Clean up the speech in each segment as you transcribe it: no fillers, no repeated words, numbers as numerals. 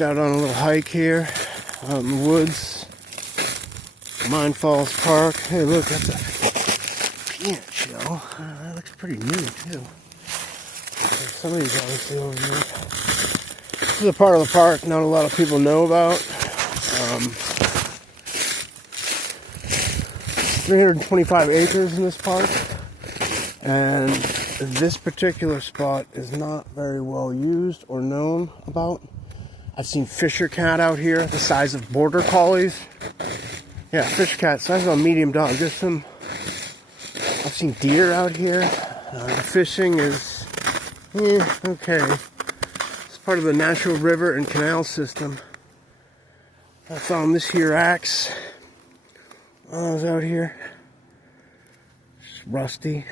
just out on a little hike here, out in the woods. Mine Falls Park. Hey, look, that's a peanut shell. That looks pretty new, too. Somebody's obviously over here. This is a part of the park not a lot of people know about. 325 acres in this park. And this particular spot is not very well used or known about. I've seen fisher cat out here, the size of border collies. Yeah, fisher cat, size of a medium dog. I've seen deer out here. The fishing is, okay. It's part of the natural river and canal system. I found this here axe while I was out here. It's rusty,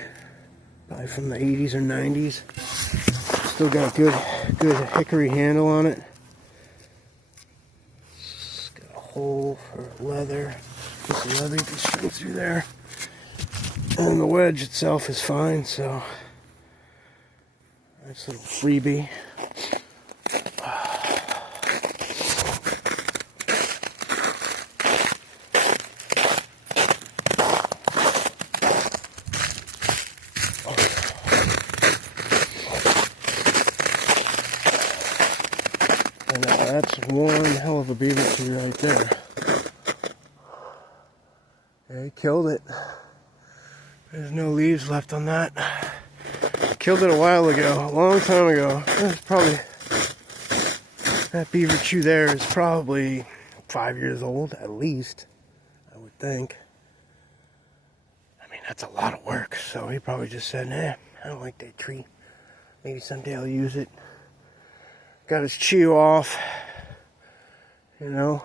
probably from the 80s or 90s. Still got a good hickory handle on it. It's got a hole for leather. Just leather you can string through there. And the wedge itself is fine, so nice little freebie. And that's one hell of a beaver chew right there. Yeah, he killed it. There's no leaves left on that. Killed it a while ago, a long time ago. That beaver chew there is probably 5 years old, at least, I would think. I mean, that's a lot of work, so he probably just said, nah, I don't like that tree. Maybe someday I'll use it. Got his chew off, you know.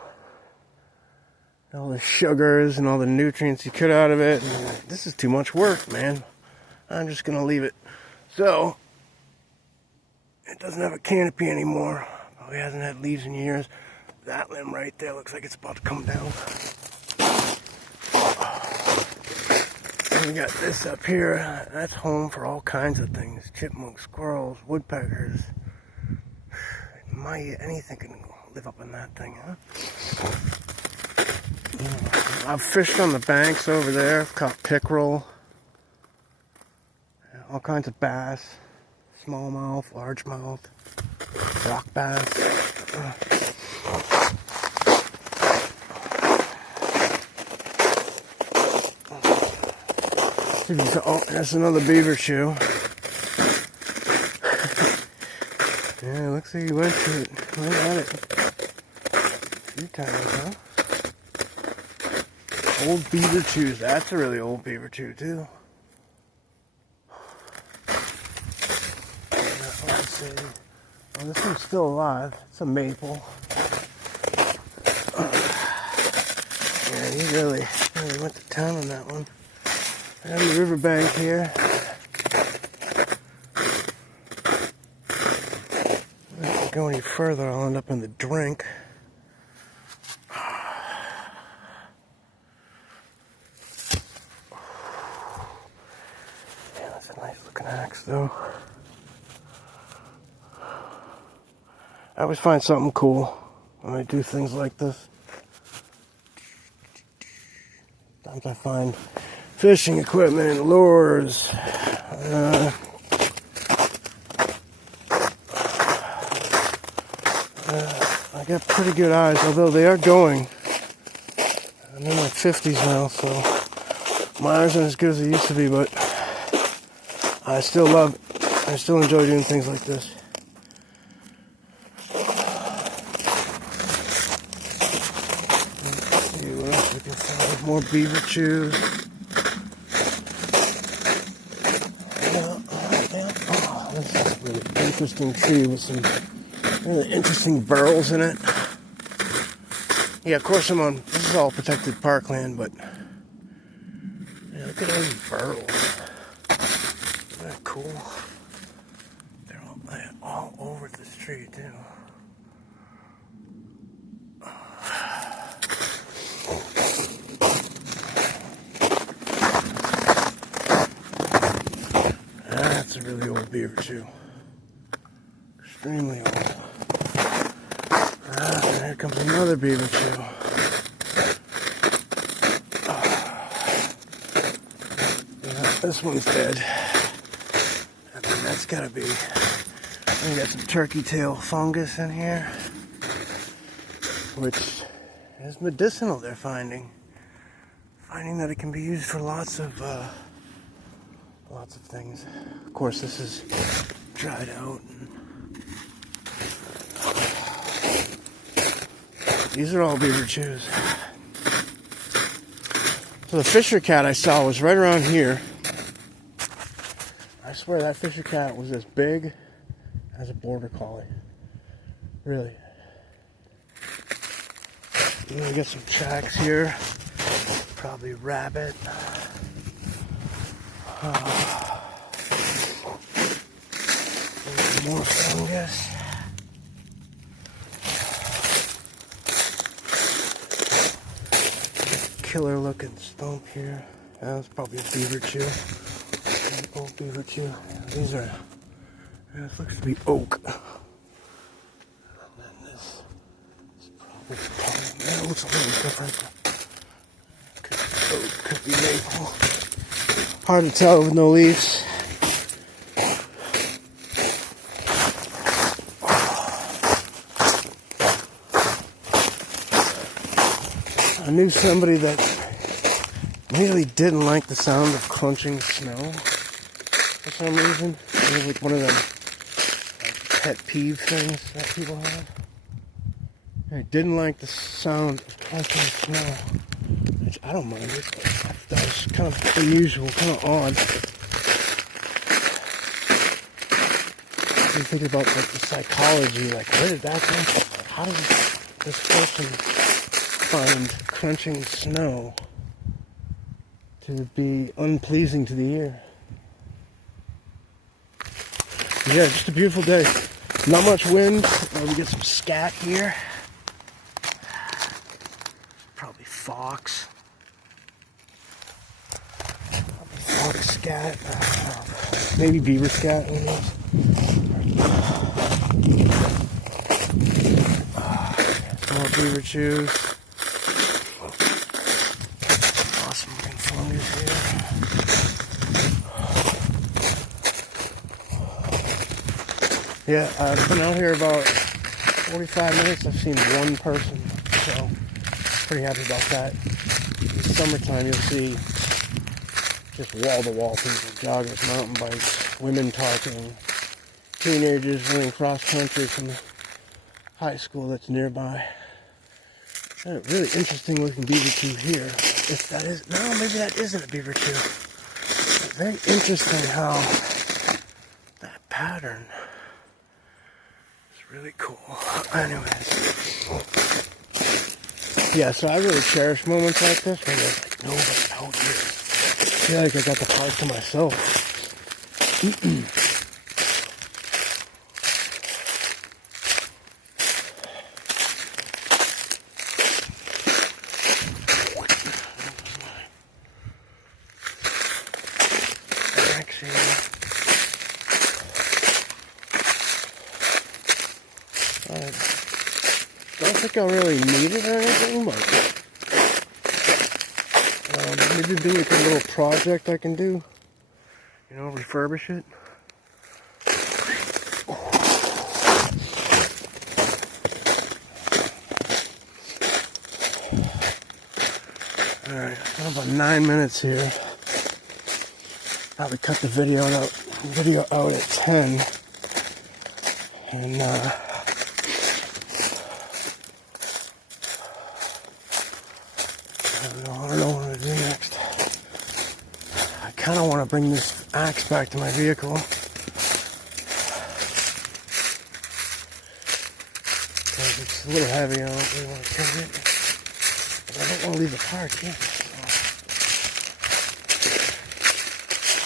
All the sugars and all the nutrients he could out of it. And this is too much work, man. I'm just gonna leave it. So, it doesn't have a canopy anymore. Probably hasn't had leaves in years. That limb right there looks like it's about to come down. And we got this up here. That's home for all kinds of things. Chipmunks, squirrels, woodpeckers. Anything can live up in that thing, huh? I've fished on the banks over there. I've caught pickerel, all kinds of bass, smallmouth, largemouth, rock bass. Oh, there's another beaver chew. Yeah, looks like he went at it a few times, huh? Old Beaver Chews. That's a really old beaver chew, too. Let's see. Oh, this one's still alive. It's a maple. Yeah, he really went to town on that one. On the riverbank here. If I go any further, I'll end up in the drink. Axe, though. I always find something cool when I do things like this. Sometimes I find fishing equipment, lures. I got pretty good eyes, although they are going. I'm in my 50s now, so my eyes aren't as good as they used to be, but I still enjoy doing things like this. Let's see what else we can find. More beaver chews. Oh, this is a really interesting tree with some really interesting burls in it. Yeah, of course this is all protected parkland, but yeah, look at those burls. Isn't that cool? They're all over this tree, too. That's a really old beaver chew. Extremely old. comes another beaver chew. Yeah, this one's dead. I think that's gotta be. We got some turkey tail fungus in here, which is medicinal. They're finding that it can be used for lots of things. Of course, this is dried out. These are all beaver chews. So the fisher cat I saw was right around here. I swear that fisher cat was as big as a border collie. Really. I'm gonna get some tracks here. Probably rabbit. More fungus. Killer looking stump here. That's probably a beaver chew. An old beaver chew. These are, this looks to be oak. And then this is probably, that looks a little different. Could be oak, could be maple. Hard to tell with no leaves. I knew somebody that really didn't like the sound of crunching snow for some reason. It was like one of them pet peeve things that people have. I didn't like the sound of crunching snow, which I don't mind it, but that was kind of unusual, kind of odd. You think about like the psychology, like where did that come from? Like, how did this person find crunching snow to be unpleasing to the ear? Yeah, just a beautiful day. Not much wind. We get some scat here. Probably fox. Fox scat. Maybe beaver scat. Who knows? Some more beaver chews. Awesome looking fungus here. Yeah, I've been out here about 45 minutes. I've seen one person, so pretty happy about that. In the summertime, you'll see just wall-to-wall people, joggers, mountain bikes, women talking, teenagers running cross-country from the high school that's nearby. A really interesting looking beaver chew here. If that is, no, maybe that isn't a beaver chew. It's very interesting how that pattern is really cool. Anyways. Yeah, so I really cherish moments like this when there's like nobody out here. I feel like I got the park to myself. I don't think I really need it or anything, but maybe do like a little project I can do. You know, refurbish it. Alright, about 9 minutes here. Probably cut the video out at 10. And I don't know what to do next. I kind of want to bring this axe back to my vehicle. Because it's a little heavy, I don't really want to carry it. But I don't want to leave the park either.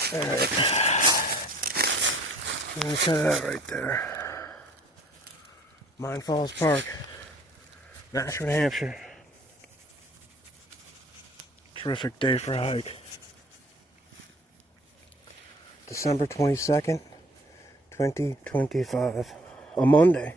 So. Alright. I'm going to cut it out right there. Mine Falls Park, Nashua, New Hampshire. Terrific day for a hike. December 22nd, 2025. A Monday.